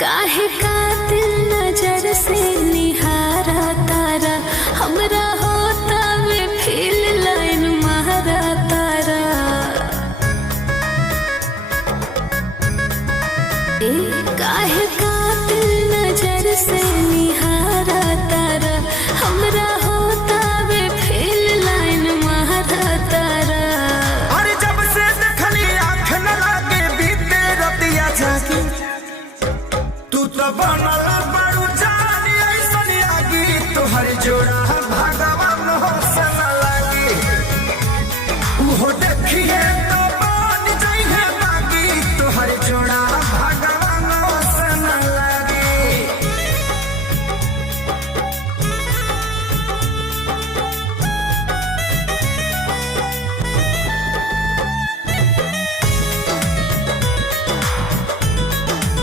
काहे कातिल नजर से निहारा तारा, हमरा होता में फील लाइन मारा तारा। ए काहे कातिल नजर से निहारा तारा, हमरा होता में फील लाइन मारा तारा। अरे जब से देखली आँख न लागे बीते रतिया जागी, तू तो बनला